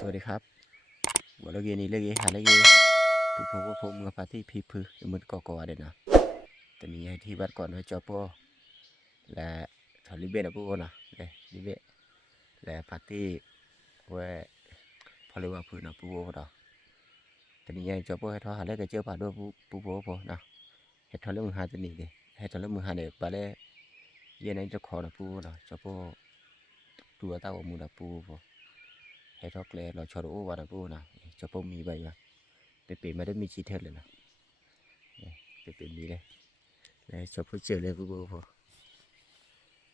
สวัสดีครับวันเราเย็นนี้เลิกหาเลิกผู้พบว่าผมกับปาร์ตี้พีพือมันก่อเด่นนะแต่นี้ให้ที่วัดก่อนให้จอปอและถอดลิเบนนะพวกนะเลยลิเบนและปาร์ตี้ไว้พอเรียกว่าพื้นนะพวกนะแต่นี้ให้จอปอให้ทอหาเลิกกับเจ้าป่าด้วยผู้พบนะให้ทอเรื่องมือหาตัวนี้เลยให้ทอเรื่องมือหาเนี่ยบาเล่เย็นนั้นจะขอนะผู้นะจอปอตัวเต้ามือนะผู้ให้ทอกเลยเราชอรู้ว่านะผู้นะจอปอมีใบนะเป็นไม่ได้มีชีเทสเลยนะเป็นมีเลยเลยจบพูดเจอเลยผู้พอ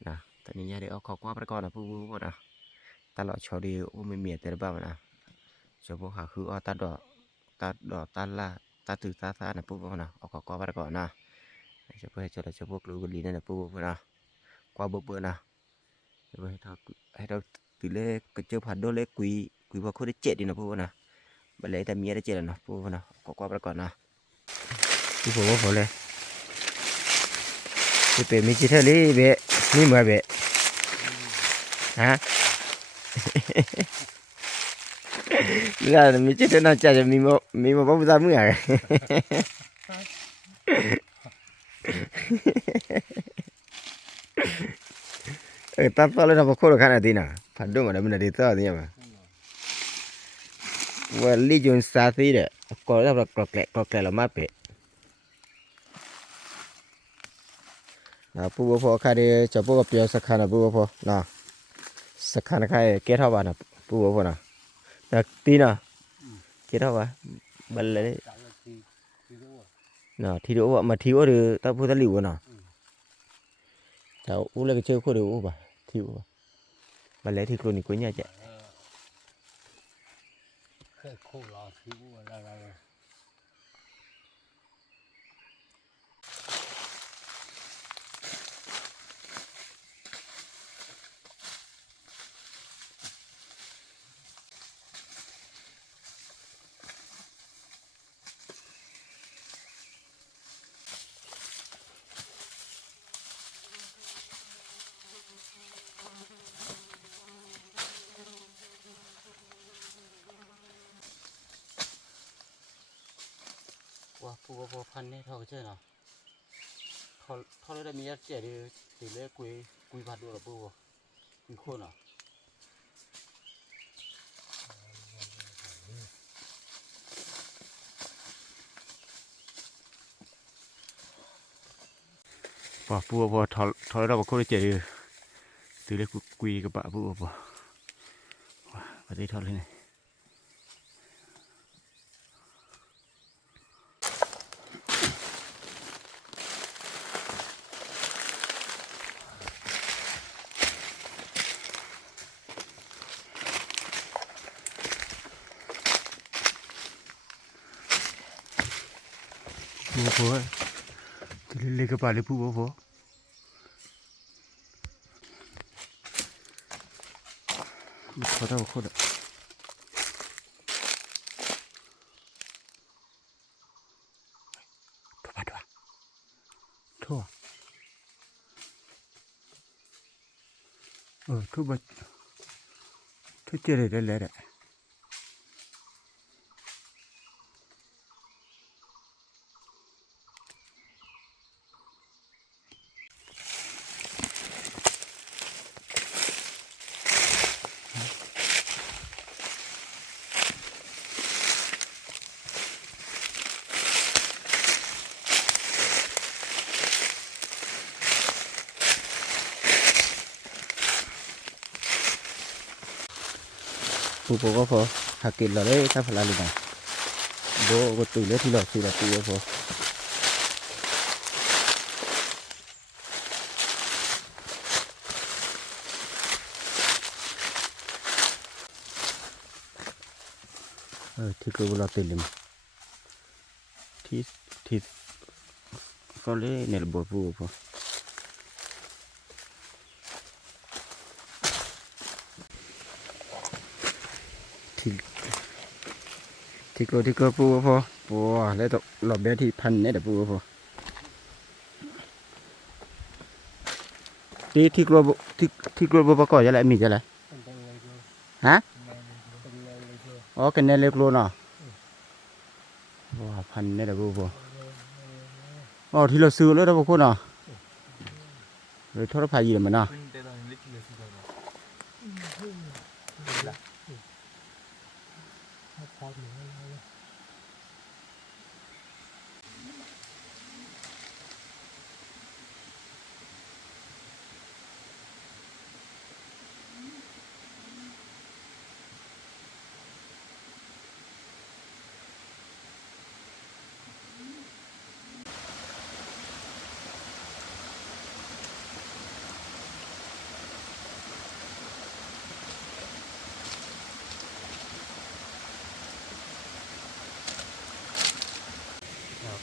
นะตอนนี้ยังได้เอาของว่าประกอบนะผู้นะตลอดชาวดีโอ้ไม่เมียแต่ละบ้านนะจบพวกขาคือเอาตัดละตัดตือตานะผู้นะเอาของว่าประกอบนะจะเพื่อให้เจอจะพวกรู้กันดีนั่นนะผู้นะกว่าเบื่อนะจะเพื่อให้เราตีเลขก็เจอผ่านโดเลขกุยว่าคนได้เจ็ดดีนะผู้นะบัดเลยแต่เมียได้เจ็ดแล้วนะผู้นะของว่าประกอบนะผู้พอเลยที่เป็นมิจิเทอรี่เบะนี่เหมือนเบะฮะเรื่องมิจิเทอร์น่าจะมีมาบ้างไม่เหมือนตัดไปแล้วทำมาโคตรขนาดนี้นะพันธุ์มันมันดีต่อเนี่ยมั้งว่าลิจูนสตาร์ทีเด้อก็แล้วกรอกแกละมาเปะนะผู้พอใครเดี๋ยวจะพูดกับเปียสักขนาดผู้พอนะสักขนาดใครเกท่าบ้านนะผู้พอนะแต่ตีนะเกท่าบ้านบัลเลยนะทีเดียวว่ามาทีว่าหรือตาพูดตะหลิวนะแต่อู้เลยก็เจอคนเดียวป่ะทีว่าบัลเลยที่คนนี้คนเนี้ยจะเคยคู่รอทีว่าอะไรว่าผู้ว่าพันนี่เท่ากันใช่เนาะเขาเลยได้มียัดเจียดีตีเล็กกุยพัดดูหรอผู้ว่ากุยโค่นเนาะพอผู้พอทอเราบอกคนเจ็ดเลยตีเล็กกุยกับปะผู้พอปฏิทอดเลยผู้พอตีเล็กกับปะเลยผู้พอเขาต้องคนทั่วทั่วบัดทั่วเจริญได้เลยผู้พอก็พอหากินเราได้ถ้าพลาดเลยนะโบก็ตื่นแล้วที่เราผู้ก็พอที่กูเราตื่นเลยที่เขาเล่นในระบบผู้พอที่ก็ปูพอปูแล้วตกหลบเบี้ยที่พันเนี่ยเดี๋ยวปูพอที่กลัวที่กลัวประกอบจะอะไรมีจะอะไรฮะ อ๋อกันแน่เล็กโลน่ะว่าพันเนี่ยเด้อปูปูอ๋อที่เราซื้อแล้วนะพวกคุณน่ะเลยทอดผ้ายีนมันน่ะ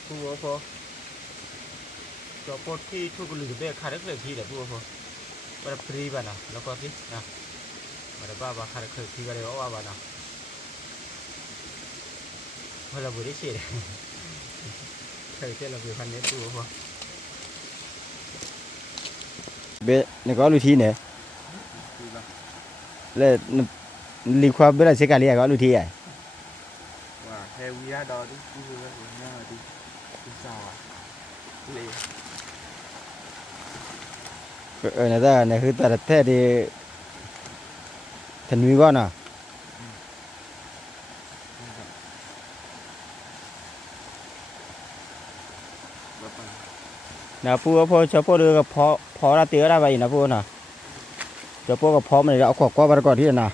ปูพอจอปอดที่ทุกหลือเบคาร์ดเลยที่เด้อปูพอมันฟรีบ้านะแล้วก็ที่นะมันบ้าบ้าคาร์ดเลยที่ก็เลยว่าบ้านะเพราะเราบุรีเฉยเคยเจอเราบุรีพันนี้ปูพอเบนี่ก็รู้ที่เนี่ยแล้วรีควาเบลล์เสกาลีก็รู้ที่อ่ะว่าเฮวิอาดอดิคือว่าเนี่ยดิคือสาวเลย นั่นแหละนี่คือแต่แท้ดีทันมีก่อนน่ะนะปูพอชอบปูเดือกับพอละเตือได้ไปนะปูน่ะชอบปูกับพอมันเอาขอกว่าไปก่อนที่น่ะ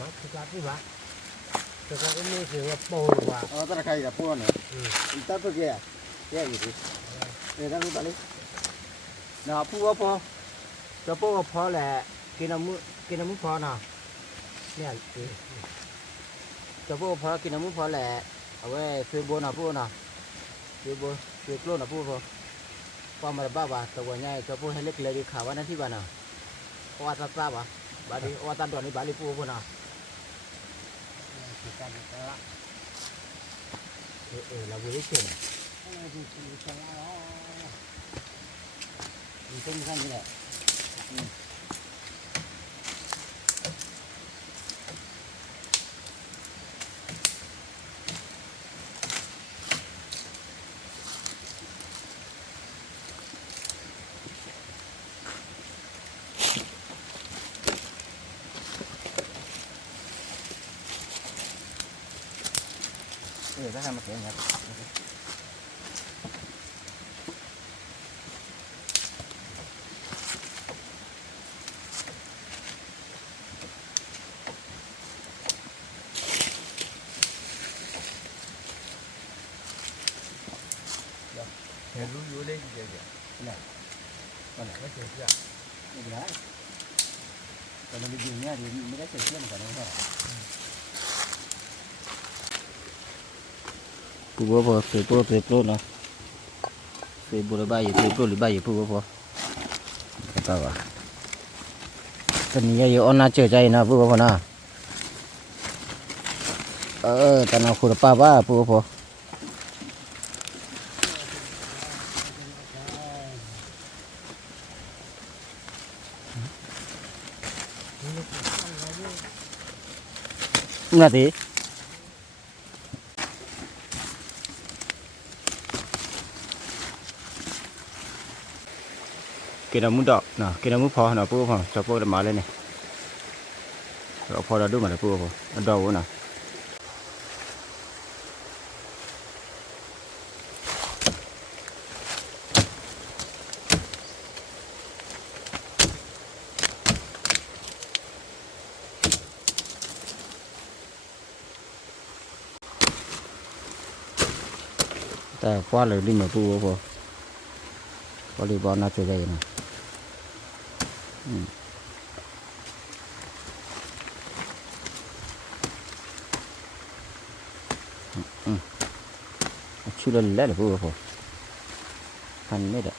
มัดจับที่บ้านแต่ก็ไม่ถือว่าโปรว่า ตะไคร้กับปูน่ะตัดไปแก่แก่อยู่ดินั่นรู้ป่ะนี่นะปูพอชอบปูกับพอแหละกินน้ำมือพอน่ะเนี่ยชอบปูพอกินน้ำมือพอแหละเอาไว้ซื้อโบน่ะปูน่ะซื้อโบซื้อกล้วยน่ะปูพอพอมาบ้าบ้าตัวใหญ่ชอบปูให้เล็กเลยดีข่าวว่านั่นที่บ้านน่ะเพราะว่าตัดป้าบ้าบ้านนี้ว่าตัดดอนนี่บ้านนี้ปูพอน่ะเราไม่ได้เก่งมันต้องขั้นนี้แหละถ้าทำมาเก่งครับเห็นรู้อยู่เลยเดี๋ยวมันไม่เจอเสื้อ ไม่เป็นไรแต่มันอยู่เนี่ยดีไม่ได้เจอเพื่อนกันนะปูพอเสียโปรนะเสียบุระบายเสียโปรหรือใบปูพอก็ว่าตอนนี้ยังอ่อนน่าเชื่อใจนะปูพอนะแต่เราขุดป้าว่าปูพอนาทีกินน้ำมุดดอกนะกินน้ำมุดพอนะปูพอชอบปูดมาเลยเนี่ยเราพอเราดูมาเลยปูพอดอกนะแต่คว้าเลยดิ้นมาปูพอวอลเลย์บอลน่าจะได้นะ ชูเล่นแล้วหรือเปล่าพันไม่ได้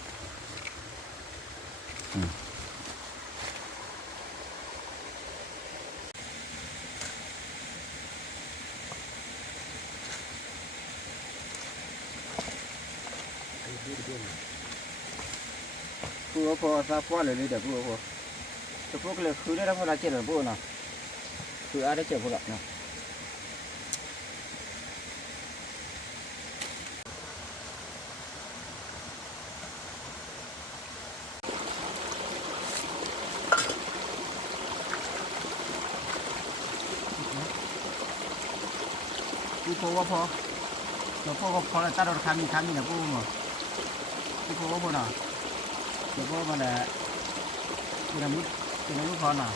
พูดพอซาฟ้าเลยเดี๋ยวพูดพอจะพูดเลยคือได้รับพลังเจ็ดหรือพูดนะคืออะไรเจ็บพลังนะพูดพอพอจะพูดพอแล้วตัดเราทำนี่นะพูดมั้งพูดพอนะจะพูดมาแล้วกินน้ำพอนะ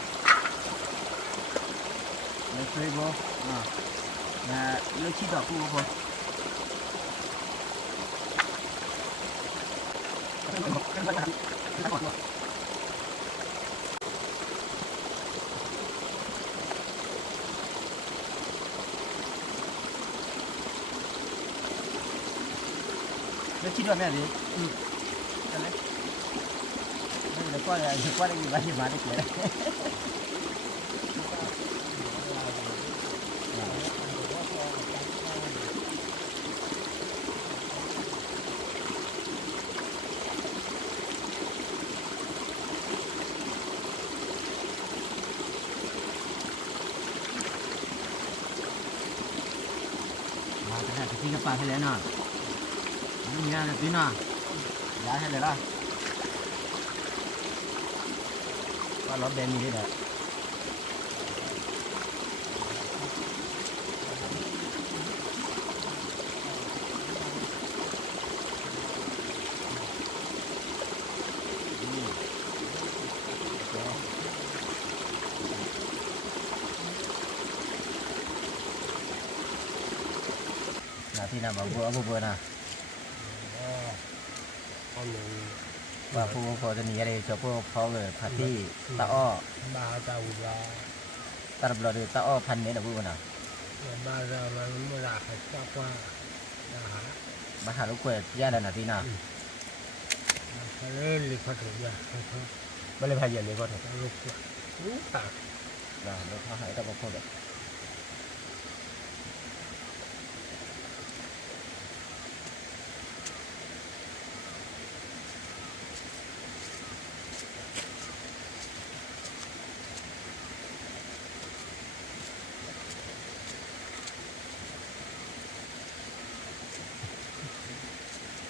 เลยเคยบอกนะเลยคิดแบบพูดพอเลยคิดแบบนี้ดิอะไรเดี๋ยวก็ได้ยินมาได้เกี่ยวมาแต่ที่กับปลาให้แล้วน่ะมีอะไรตีน่ะย้ายให้เลยล่ะก็รถเบนนี่แหละที่นั่นมาบัวนะว่าผู้พอจะหนีอะไรจะพวกเขาเลยพัดที่ตาอ้อบาตาอุบาตาบลอดตาอ้อพันนี้นะพูดนะบาเรามันไม่รักชอบว่าบาหาลูกเขยย่าดันที่น่ะเล่นลิขสิทธิ์ย่าไม่เลยพายเย็นเลยก็ถูกลูกค่ะเราเขาหายตาบอดเลย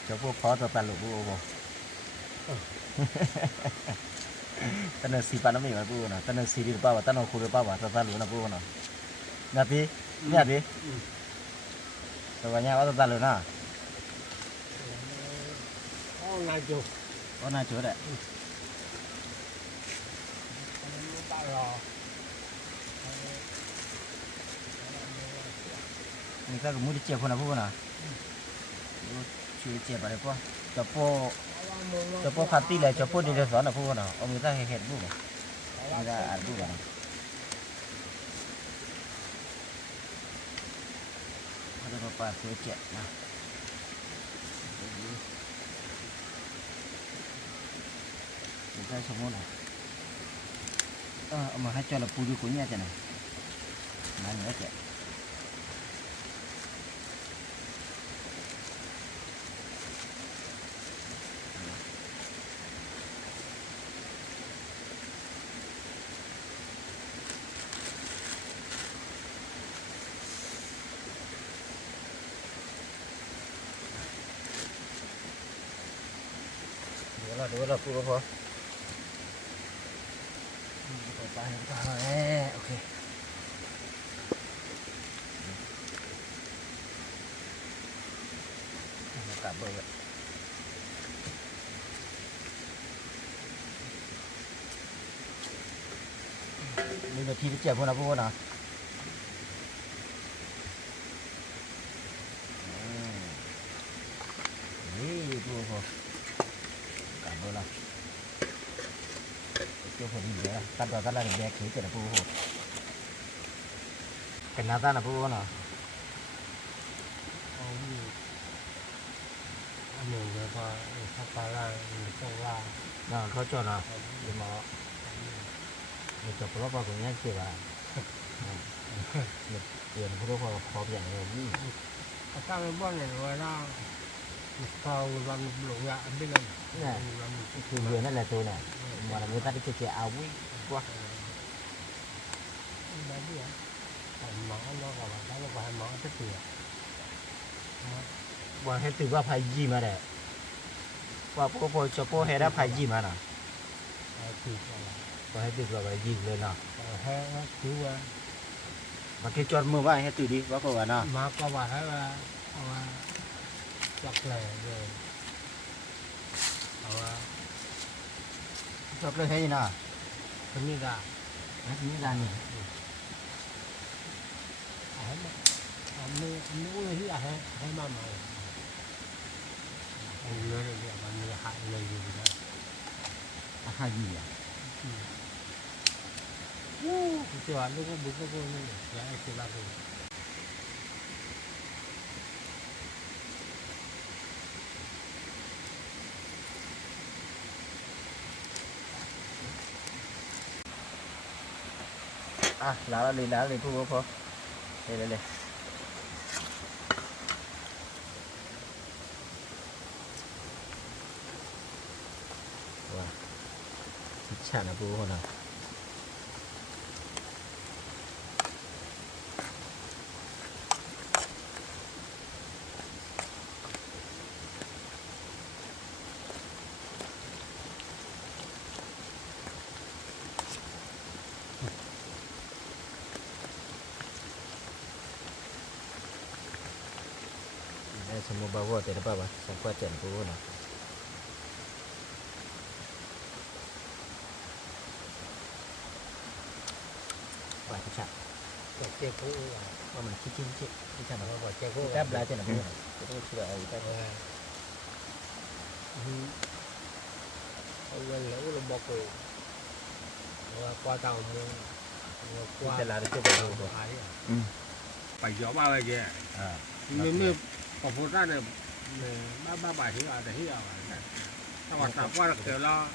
จะพวกเขาจะตันหรือพวกตันสีปันน้ำมีมาพวกนะตันสีดีหรือเปล่าตันคูหรือเปล่าตันหรือนะพวกนะนาทีเนี่ยดิตัวนี้ว่าตันหรือนะนายจูดนี่ก็มุดเจ็บคนนะพวกนะช่วยเจ็บอะไรพวกจะพวกขัดตีเลยจะพวกดีเดสอนนะพวกนะเอามือตั้งเห็ดพวกนะไม่ได้อ่านพวกนะเขาจะปาดช่วยเจ็บนะไม่ใช่สมมตินะเอามาให้เจ้าละปูดูกุ้งเนี่ยจ้ะนะนั่นเหรอเจ็บดูเราพูดพอไปโอเคกลับเบอร์นี่เป็นที่ที่เจ็บพวกนะพวกนะนี่พวกพอกลับเบอร์ละเจ้าคนนี้เลยตัดต่อตัดอะไรแบกขี้เกิดนะพวกเป็นหน้าตานะพวกนะ หนึ่งแล้วก็ถ้าปลาล่างต้องล่าง น่ะเขาจอดน่ะเดี๋ยวหมอมันจบแล้วก็ตรงนี้เกี่ยวกับเปลี่ยนผู้รู้ขอเปลี่ยนเลยนี่ ถ้าไม่บ้านเนี่ยเวลาเขาวันหลงยาไม่เลย คือเรือนั่นแหละตัวน่ะmà là người ta đi chơi chè áo quý quá แบบนี้หมอเราก็ว่าเราก็ให้หมอจะเสีย ว่าให้ตื่นว่าพายยี่มาได้ว่าพอจะพอให้ได้พายยี่มาน่ะ ติดอะไร ว่าให้ตื่นว่าพายยี่เลยน่ะ ให้คือว่า mà cái chọn mưa vaiให้ตื่นđiว่าก็ว่าน่ะ มาก็ว่าให้ว่าเอาว่าจับเลยเลยเอาว่า ชอบเลยให้น่ะ คนนี้ได้ นี่ด้านนี้ ให้มาไม่รู้เลยที่ให้มาใหม่เอาเรือเลยมันมีหายเลยอยู่นะ พายยี่อ่ะ ที่ว่าลูกก็บุกก็นี่อย่าไอ้ที่ว่าคือ lá lên thu vô đây wow chả là vô nào semua bawa tidak apa-apa sampai jam tu nak wah cak แต่เจ้ากู้ ว่ามันคิดที่ทำอะไร ว่าเจ้ากู้ แทบได้จะหนักเลยจะต้องเชื่อไอ้แทบ เอาเงินแล้วเราบอกเลยว่าqua tàu mua qua จะลาได้เชื่อไปดูตัว ai à ไปย้อมอะไรแก nếu có phụ ra này ba bài hiểu à để hiểu à tao bảo tao qua được kiểu lo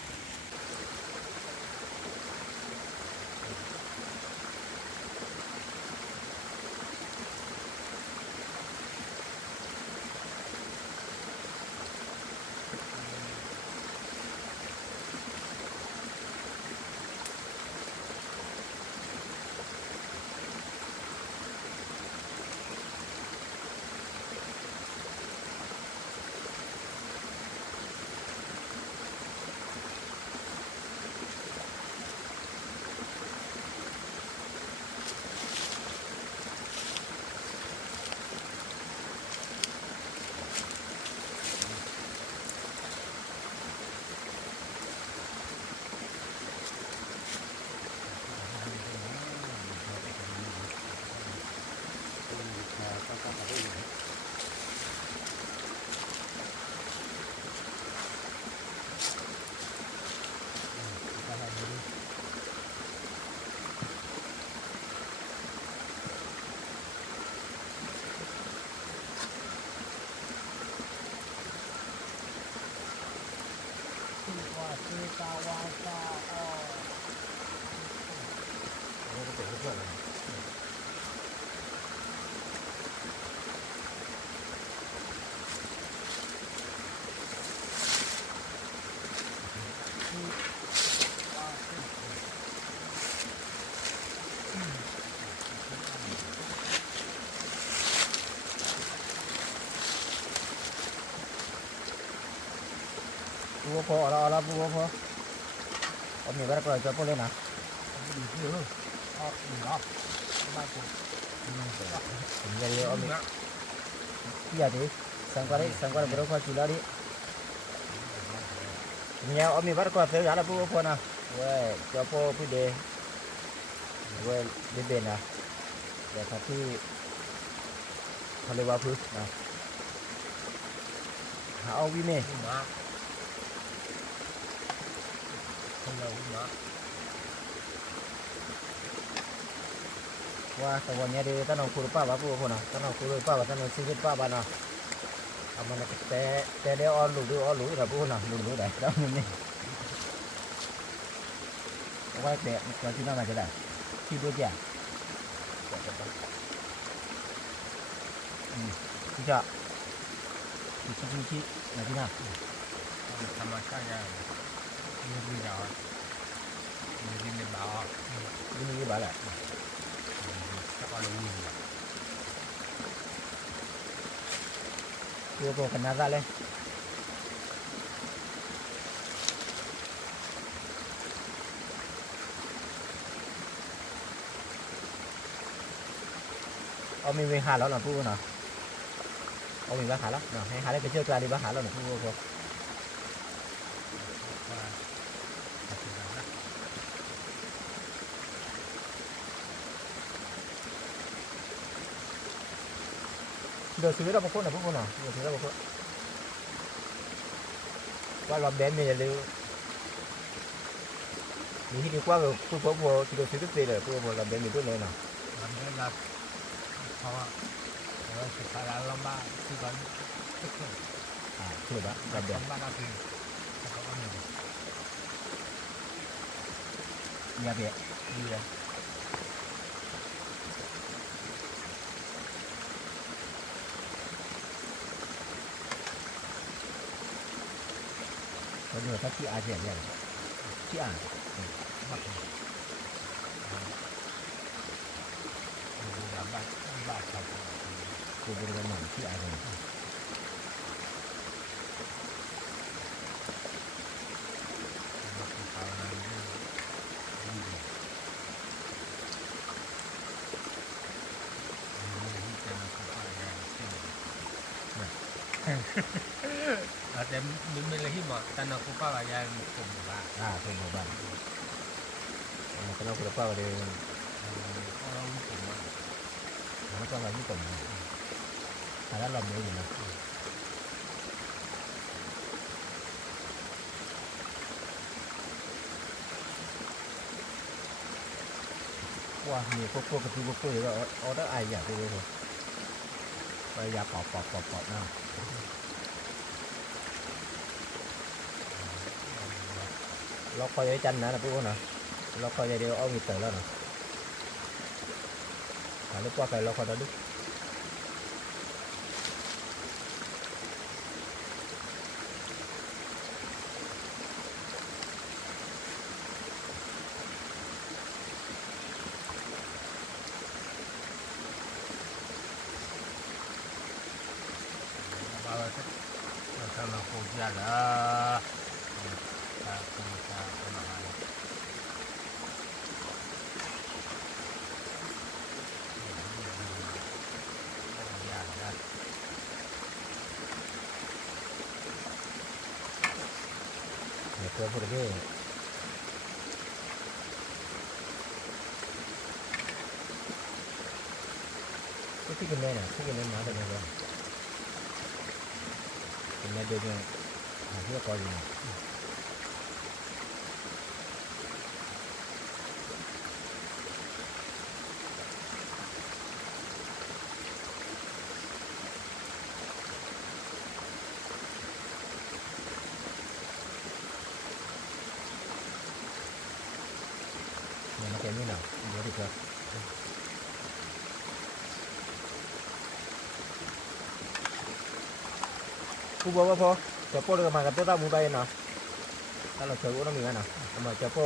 บัวพอเราบัวพอเอามีก็ได้ปล่อยจะพอเลยนะ ผมจะเรียกเอามีพี่อยากดิสังกัดบริษัทจุฬาดิเนี่ยเอามีก็ได้ปล่อยเสียอย่างละบัวพอนะเว้ยจะพอพี่เดย์เว้ยเด่นนะเดี๋ยวที่ทะเลวาพื้นนะหาเอาวิเน่ wah tawanya di tanah kurupa bapu kono tanah kurupa tanah singit pa bana เอามันแต่เดี๋ยวอ้อนลูกดูอ้อนลูกแต่พูดนะลูกดูได้แล้วนี่เอาไว้แต่ตัวที่นั่นมาจะได้ที่ดูจ้ะที่จะที่ไหนที่นั่น ธรรมชาติอย่างนี้ที่เรามีที่ในบ่อ นี่บ้าแหละ ถ้าก็รู้อยู่ ตัวโตขนาดนั้นเลยเอามีหาแล้วหน่อยพูดหน่อยเอามีหาแล้วหน่อยให้หาได้ไปเชื่อกลางดีบ้าหาแล้วหน่อยพูด ว่า เดี๋ยวซื้อเราพวกนะพวกน่ะเดี๋ยวซื้อเราพวกว่าเราแบนเนี่ยเลยมีที่ดีกว่าเราพวกที่เราซื้อทุกปีเลยพวกเราแบนมีตัวเลยน่ะ มันได้รับเพราะว่าเราสุดท้ายแล้วลำบากที่ก่อน คือแบบเราแบน ลำบากก็คือเขาก็มี ยาเบะ เรือ เราเดี๋ยวถ้าที่อาเซียนเนี่ยที่อ่าน มากลำบากครับ กูบริวารหน่อยที่อาเซียน เขานั้นอาจจะไม่เลยที่บอกแต่นักกู้ป้าอาจจะกลุ่มบ้า คือหมู่บ้านมันก็เราคุณป้าเลย เรากลุ่มบ้า มันก็เราที่ต่ำแต่แล้วเราเมื่ออยู่นะว่ามีพวกกระตือรือร้นแล้วเอาได้ไอ้อย่างตัวเลยไปยาปอบนะเราคอยใจจันนะพวกนะเราคอยใจเดียวเอามีเต๋อแล้วนะหาลูกว่าใครเราคอยได้ดึกเราทำมาคูยาละตาคูตาทำอะไรยาละ เนี่ยตัวพวกนี้ที่กินแม่น่ะที่กินแม่มาแต่ไม่รู้กินแม่เดินยังหาที่ก็อยู่เนี่ยมาเต็มนี่น่ะเดี๋ยวดิครับกูบอกว่าพอจะโป้เรามากับตัวตามือไปเนาะถ้าเราเจอกูต้องมีกันนะเอามาจะโป้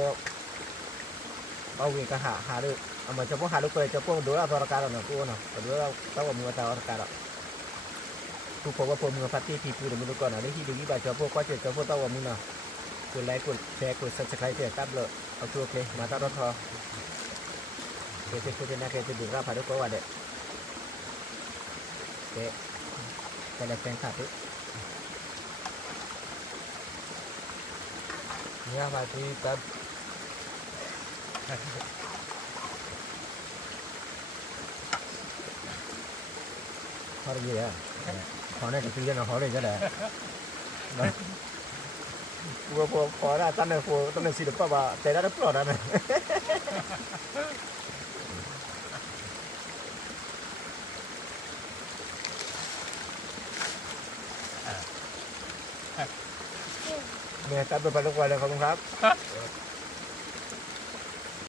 เอาวิ่งก็หาดูเอามาจะโป้หาดูไปจะโป้ดูแล้วตัวราคาเราเนาะกูเนาะดูแล้วตัวมือตัวราคาเรากูพบว่าพอมือพัดที่พีพูดมือดูก่อนนะนี่ที่ดูยี่บาทจะโป้ก็จะโป้ตัวมือเนาะกดไลค์กดแชร์กด subscribe เพื่อตับเลยเอาตัวโอเคมาตัดรถทอเพื่อพูดนะแค่จะดูราคาดูก็ว่าเด็กแต่ละแฟนคลับเนี่ยมาที่ตัดเขาได้ยังเขาได้จะตีกันเขาได้จะได้กูพอได้ตั้งแต่ตั้งแต่สิบป่ะว่าแต่ได้ปลอดนะ เ เนี่ยตัดไปไปลงไปเลยขอบคุณครับ